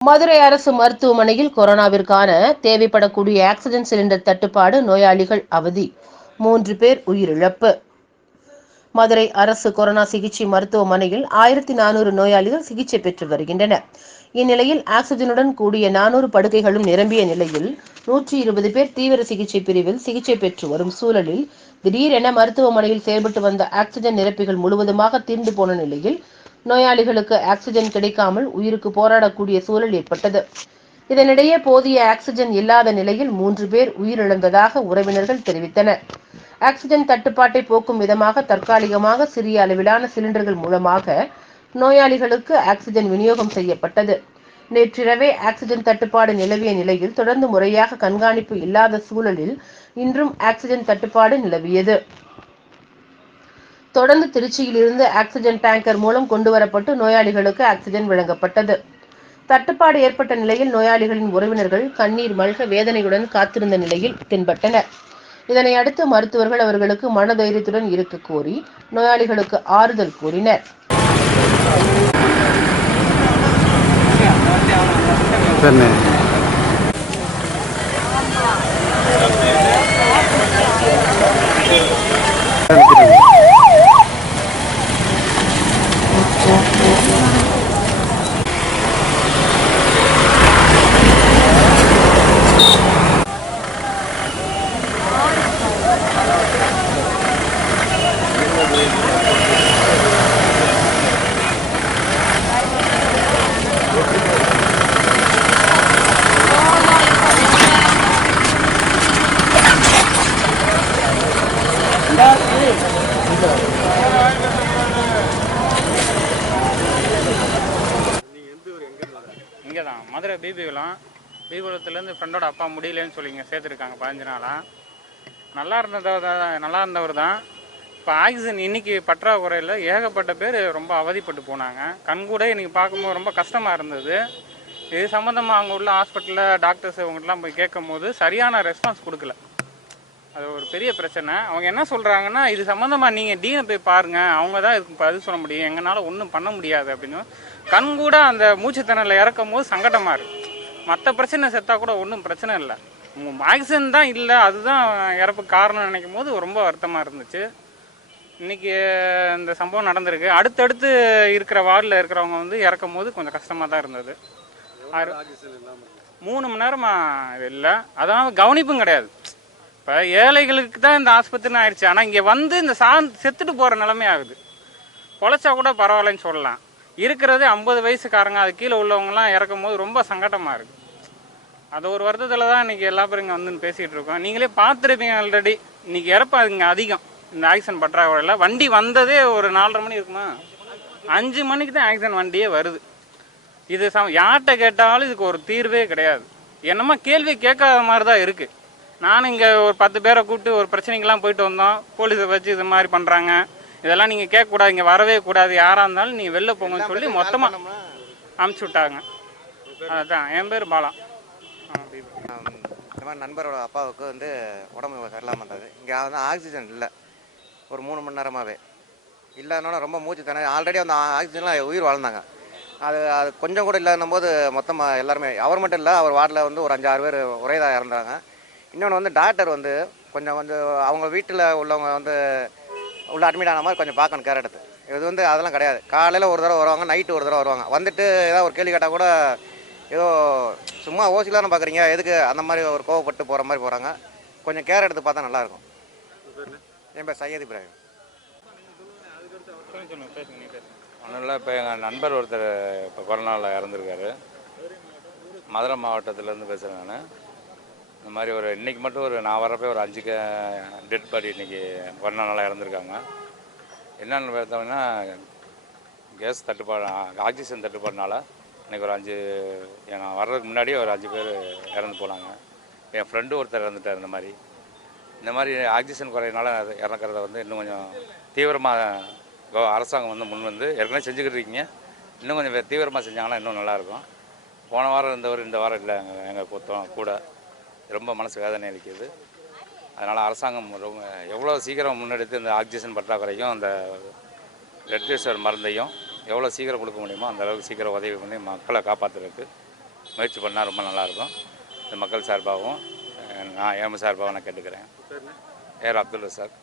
மதுரை அரசு மருத்துவமனையில் கொரோனாவிற்கான தேவைப்படக்கூடிய ஆக்சிஜன் சிலிண்டர் தட்டுப்பாடு நோயாளிகள் அவதி. மூன்று பேர் உயிரிழப்பு. மதுரை அரசு கொரோனா சிகிச்சை மருத்துவமனையில் ஆயிரத்தி நானூறு நோயாளிகள் சிகிச்சை பெற்று வருகின்றனர். இந்நிலையில் ஆக்சிஜனுடன் கூடிய நானூறு படுக்கைகளும் நிரம்பிய நிலையில் நூற்றி இருபது பேர் தீவிர சிகிச்சை பிரிவில் சிகிச்சை பெற்று வரும் சூழலில் திடீரென மருத்துவமனையில் செயல்பட்டு வந்த ஆக்சிஜன் நிரப்பிகள் முழுவதுமாக தீர்ந்து போன நிலையில் நோயாளிகளுக்கு ஆக்சிஜன் கிடைக்காமல் உயிருக்கு போராடக்கூடிய சூழல் ஏற்பட்டது. இதனிடையே போதிய ஆக்சிஜன் இல்லாத நிலையில் மூன்று பேர் உயிரிழந்ததாக உறவினர்கள் தெரிவித்தனர். ஆக்சிஜன் தட்டுப்பாட்டை போக்கும் விதமாக தற்காலிகமாக சிறிய அளவிலான சிலிண்டர்கள் மூலமாக நோயாளிகளுக்கு ஆக்சிஜன் விநியோகம் செய்யப்பட்டது. நேற்றிரவே ஆக்சிஜன் தட்டுப்பாடு நிலவிய நிலையில் தொடர்ந்து முறையாக கண்காணிப்பு இல்லாத சூழலில் இன்றும் ஆக்சிஜன் தட்டுப்பாடு நிலவியது. தொடர்ந்து திருச்சியிலிருந்து ஆக்சிஜன் டேங்கர் மூலம் கொண்டுவரப்பட்டு நோயாளிகளுக்கு ஆக்சிஜன் வழங்கப்பட்டது. தட்டுப்பாடு ஏற்பட்ட நிலையில் நோயாளிகளின் உறவினர்கள் கண்ணீர் மல்க வேதனையுடன் காத்திருந்த நிலையில் தென்பட்டனர். இதனை அடுத்து மருத்துவர்கள் அவர்களுக்கு மனதைரியத்துடன் இருக்க கோரி நோயாளிகளுக்கு ஆறுதல் கூறினர். சரிண்ணே இங்கே தான் மதுரை பிபிகுளம். பிபிகுளத்துலேருந்து ஃப்ரெண்டோட அப்பா முடியலன்னு சொல்லி இங்கே சேர்த்துருக்காங்க பதினஞ்சு நாளாக நல்லா இருந்தவர் நல்லா இருந்தவர் தான். இப்போ ஆக்சிஜன் இன்னைக்கு பற்றாக்குறையில் ஏகப்பட்ட பேர் ரொம்ப அவதிப்பட்டு போனாங்க. கண்கூட இன்றைக்கி பார்க்கும்போது ரொம்ப கஷ்டமாக இருந்தது. இது சம்மந்தமாக அவங்க உள்ள ஹாஸ்பிட்டலில் டாக்டர்ஸ் இவங்ககிட்டலாம் போய் கேட்கும்போது சரியான ரெஸ்பான்ஸ் கொடுக்கல. அது ஒரு பெரிய பிரச்சனை. அவங்க என்ன சொல்கிறாங்கன்னா இது சம்மந்தமாக நீங்கள் டீனை போய் பாருங்கள் அவங்க தான் இதுக்கு பதில் சொல்ல முடியும். எங்களால் ஒன்றும் பண்ண முடியாது அப்படின்னு. கண் கூட அந்த மூச்சுத்திணறல இறக்கும் போது சங்கடமாக இருக்குது மற்ற பிரச்சனை செத்தா கூட ஒன்றும் பிரச்சனை இல்லை. ஆக்சிஜன் தான் இல்லை அதுதான் இறப்பு காரணம் நினைக்கும் போது ரொம்ப வருத்தமாக இருந்துச்சு. இன்னைக்கு இந்த சம்பவம் நடந்திருக்கு. அடுத்தடுத்து இருக்கிற வார்டில் இருக்கிறவங்க வந்து இறக்கும் போது கொஞ்சம் கஷ்டமாக தான் இருந்தது. மூணு மணி நேரமாக இல்லை. அதான் கவனிப்பும் கிடையாது. இப்போ ஏழைகளுக்கு தான் இந்த ஆஸ்பத்திரின்னு ஆயிடுச்சு. ஆனால் இங்கே வந்து இந்த சா செத்துட்டு போகிற நிலைமை ஆகுது. பொழைச்சா கூட பரவாயில்லன்னு சொல்லலாம். இருக்கிறது ஐம்பது வயசுக்காரங்க அது கீழே உள்ளவங்கலாம் இறக்கும் போது ரொம்ப சங்கடமாக இருக்குது அது ஒரு வருத்தத்தில் தான் இன்றைக்கி எல்லா பேரும் இங்கே வந்து பேசிகிட்டு இருக்கோம். நீங்களே பார்த்துருப்பீங்க ஆல்ரெடி இன்றைக்கி இறப்பு இங்கே அதிகம். இந்த ஆக்சிடென்ட் பற்றாக்குறையில். வண்டி வந்ததே ஒரு நாலரை மணி இருக்குமா? அஞ்சு மணிக்கு தான் ஆக்சிடென்ட் வண்டியே வருது. இது சம் யார்கிட்ட கேட்டாலும் இதுக்கு ஒரு தீர்வே கிடையாது. என்னமோ கேள்வி கேட்காத மாதிரி தான் இருக்குது நானும் இங்கே ஒரு பத்து பேரை கூப்பிட்டு ஒரு பிரச்சனைக்கெல்லாம் போயிட்டு வந்தோம். போலீஸை வச்சு இது மாதிரி பண்ணுறாங்க இதெல்லாம் நீங்கள் கேட்கக்கூடாது இங்கே வரவே கூடாது. யாராக இருந்தாலும் நீங்கள் வெளில போங்கன்னு சொல்லி மொத்தமாக அமுச்சு விட்டாங்க. அதுதான் என் பேர் பாலா. இந்த மாதிரி நண்பரோட அப்பாவுக்கு வந்து உடம்பு சரியில்லாமல் இருந்தது. இங்கே வந்து ஆக்சிஜன் இல்லை. ஒரு மூணு மணி நேரமாகவே இல்லாதனால ரொம்ப மூச்சு தானே ஆல்ரெடி அந்த ஆக்சிஜன்லாம் உயிர் வாழ்ந்தாங்க. அது அது கொஞ்சம் கூட இல்லாத போது மொத்தமாக எல்லாருமே அவர் மட்டும் இல்லை அவர் வார்டில் வந்து ஒரு அஞ்சாறு பேர் ஒரேதாக இறந்தாங்க. இன்னொன்று வந்து டாக்டர் வந்து கொஞ்சம் கொஞ்சம் அவங்க வீட்டில் உள்ளவங்க வந்து உள்ள அட்மிட் ஆன மாதிரி கொஞ்சம் பார்க்கணும் கேர் எடுத்து. இது வந்து அதெல்லாம் கிடையாது. காலையில் ஒரு தடவை வருவாங்க நைட்டு ஒரு தடவை வருவாங்க. வந்துட்டு ஏதாவது ஒரு கேள்வி கேட்டால் கூட ஏதோ சும்மா ஓசிலான பார்க்குறீங்க? எதுக்கு அந்த மாதிரி ஒரு கோவப்பட்டு போகிற மாதிரி போகிறாங்க கொஞ்சம் கேர் எடுத்து பார்த்தா நல்லாயிருக்கும் என் பேர் சையத் இப்ராஹிம். ஒன்றும் இப்போ எங்கள் நண்பர் ஒருத்தர் இப்போ கொரோனாவில் இறந்துருக்காரு. மதுரை மாவட்டத்திலேருந்து பேசுகிறேன் நான். இந்த மாதிரி ஒரு இன்றைக்கி மட்டும் ஒரு நான் வரப்போ ஒரு அஞ்சு டெட் பாடி இன்றைக்கி கொரோனாவில் இறந்துருக்காங்க. என்னென்னு பார்த்தோம்னா கேஸ் தட்டுப்பாடு ஆக்சிஜன் தட்டுப்பாடுனால இன்றைக்கி ஒரு அஞ்சு நான் வர்றதுக்கு முன்னாடியே ஒரு அஞ்சு பேர் இறந்து போனாங்க. என் ஃப்ரெண்டு ஒருத்தர் இறந்துட்டார் இந்த மாதிரி. இந்த மாதிரி ஆக்சிஜன் குறையினால இறக்குறத வந்து இன்னும் கொஞ்சம் தீவிரமாக அரசாங்கம் வந்து முன் வந்து ஏற்கனவே செஞ்சுக்கிட்டு இருக்கீங்க. இன்னும் கொஞ்சம் தீவிரமாக செஞ்சாங்கன்னா இன்னும் நல்லாயிருக்கும் போன வாரம் இருந்தவர் இந்த வாரம் இல்லை எங்கள் எங்கள் கூட்டம் கூட. ரொம்ப மனசு வேதனை அளிக்குது. அதனால் அரசாங்கம் ரொம்ப எவ்வளோ சீக்கிரம் முன்னெடுத்து இந்த ஆக்சிஜன் பற்றாக்குறையும் அந்த ரெட் மருந்தையும் எவ்வளோ சீக்கிரம் கொடுக்க முடியுமோ அந்த அளவுக்கு சீக்கிரம் உதவி பண்ணி மக்களை காப்பாற்றுறதுக்கு முயற்சி பண்ணால் ரொம்ப நல்லாயிருக்கும் இந்த மக்கள் சார்பாகவும் நான் ஏம சார்பாகவும் நான் கேட்டுக்கிறேன். ஏர் அப்துல் ரசாக்.